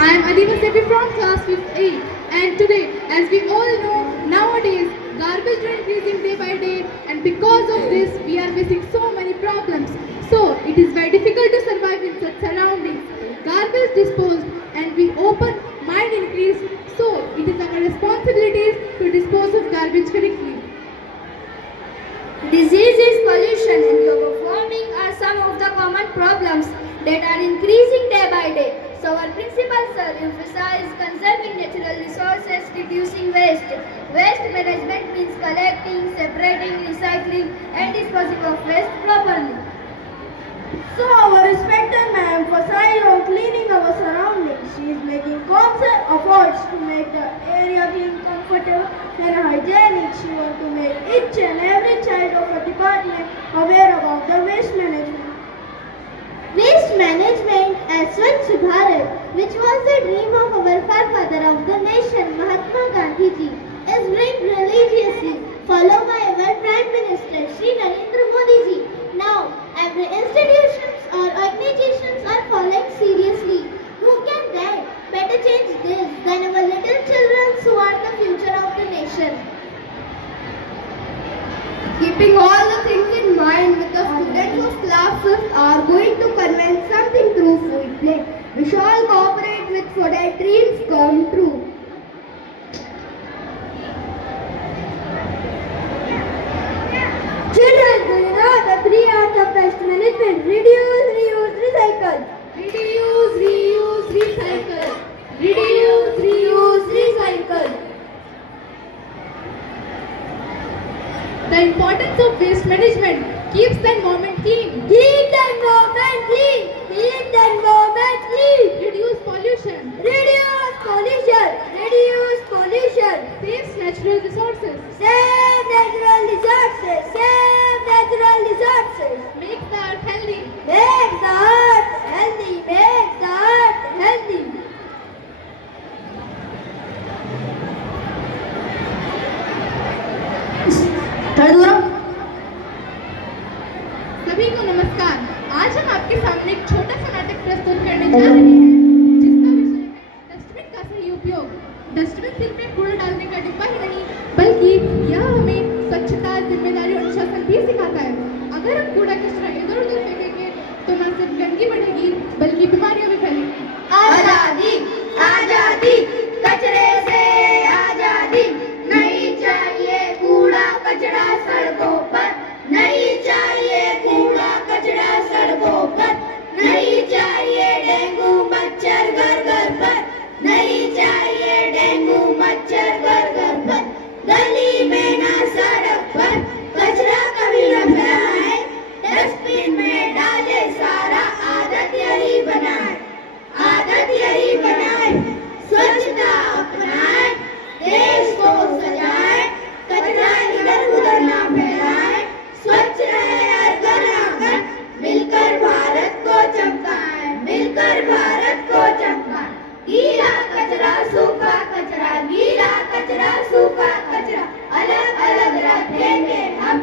I am Adiba Sepi from class 5A, and today, as we all know, nowadays garbage are increasing day by day, and because of this we are facing so many problems. So it is very difficult to survive in such surroundings. Garbage disposed and we open mind increase, so it is our responsibility to dispose of garbage correctly. Diseases, pollution, and global warming are some of the common problems that are increasing day by day. So our principles are emphasize conserving natural resources, reducing waste. Waste management means collecting, separating, recycling, and disposing of waste properly. So our respected ma'am emphasizes on cleaning our surroundings. She is making constant efforts to make the area clean, comfortable and hygienic. She wants to make each and every child of a department aware about the waste management. Waste management as Swachh Bharat, which was the dream of our forefather of the nation, Mahatma Gandhi ji, is linked religiously, followed by our Prime Minister, Shri Narendra Modi ji. Now, every institutions or organizations are following seriously. Who can then better change this than our little children who are the future of the nation? Keeping all the things in mind, with the students of classes are going to convey something through food play. We shall cooperate with so that dreams come true. Children, do you know the 3 R's of waste management? Reduce, reuse, recycle. Reduce, reuse, recycle. Reduce, reuse, recycle. The importance of waste management keeps the environment clean. Keep the environment clean. Keep the environment clean. Reduce pollution. Reduce pollution. Reduce pollution. Saves natural resources. Save natural resources. Save natural resources. Makes the earth healthy. Make the earth healthy. Make the earth healthy. सभी को नमस्कार। आज हम आपके सामने एक छोटा सा नाटक प्रस्तुत करने जा रहे हैं, जिसका विषय है डस्टबिन का सही उपयोग। डस्टबिन सिर्फ एक कूड़ा डालने का डिब्बा ही नहीं, बल्कि यह हमें स्वच्छता, जिम्मेदारी और अनुशासन भी सिखाता है। अगर हम कूड़ा कचरा इधर उधर फेंकेंगे तो न सिर्फ गंदगी बढ़ेगी, बल्कि बीमारियां भी फैलेंगी। आजादी, आजादी, कचरे से आजादी, नहीं चाहिए कूड़ा कचरा सड़कों पर, नहीं चाहिए कूड़ा कचरा सड़कों पर, नहीं चाहिए डेंगू मच्छर घर घर पर, नहीं चाहिए डेंगू मच्छर घर घर पर, गली में ना सड़क पर कचरा कभी न फैलाए, डस्टबिन में डाले सारा, आदत यही बनाए, आदत यही बनाए, स्वच्छता अपनाए, देश को सजाए, कचरा इधर उधर ना फैलाए, स्वच्छ रहे हर घर आंगन, मिलकर भारत को चमकाए, मिलकर भारत को चमकाए, गीला कचरा सूखा कचरा, गीला कचरा सूखा कचरा, अलग अलग रखेंगे हम,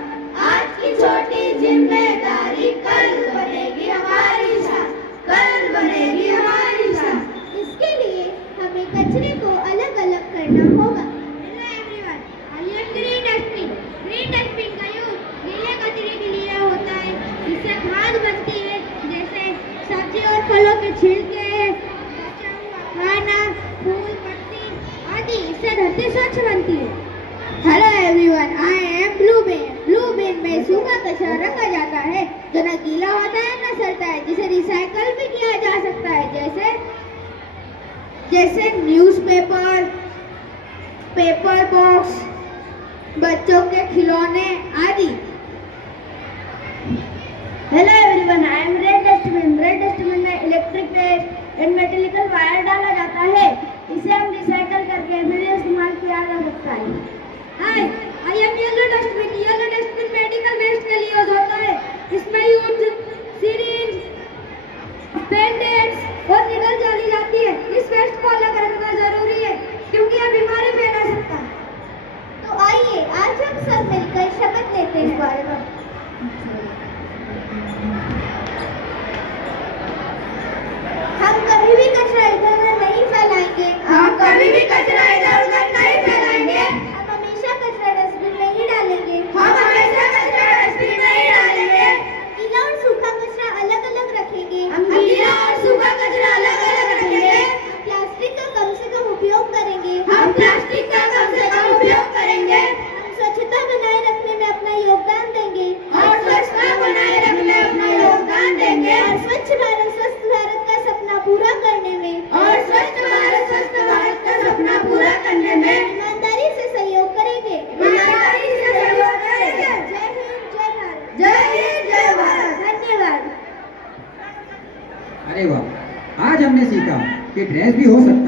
आज की छोटी जिम्मेदारी कल बनेगी हमारी शान, कल बनेगी हमारी शान। इसके लिए हमें कचरे को अलग अलग करना होगा। Hello everyone. I am green dustbin. Green dustbin का यूज गीले कचरे के लिए होता है। इससे खाद बनती है, जैसे सब्जी और फलों के छिलके, बचा हुआ खाना, फूल, पत्ती आदि। इससे धरती स्वच्छ बनती है। Hello everyone. I am blue bin. Blue bin में सूखा कचरा रखा जाता है, जो न गीला होता है न सड़ता है, जिसे रिसाइकल भी किया जा सकता है, जैसे न्यूज़पेपर, पेपर बॉक्स, बच्चों के खिलौने आदि। Hello everyone, I am red dustbin. Red dustbin में इलेक्ट्रिक वेस्ट एंड मेटेलिकल वायर डाला जाता है, इसे हम रिसाइकल करके फिर इस्तेमाल किया जा सकता है। Hi, I am yellow dustbin. Yellow dustbin medical waste के लिए यूज होता है, इसमें यूज सिरिंज, बैंडेड्स और निडल डाली जाती है। इस वेस्ट को अलग रखना जरूरी है, क्योंकि यह बीमारी फैला सकता है। तो आइए आज हम सब मिलकर शपथ लेते हैं इस बारे में। हम कभी भी कचरा इधर उधर नहीं ड्रेस भी हो सकता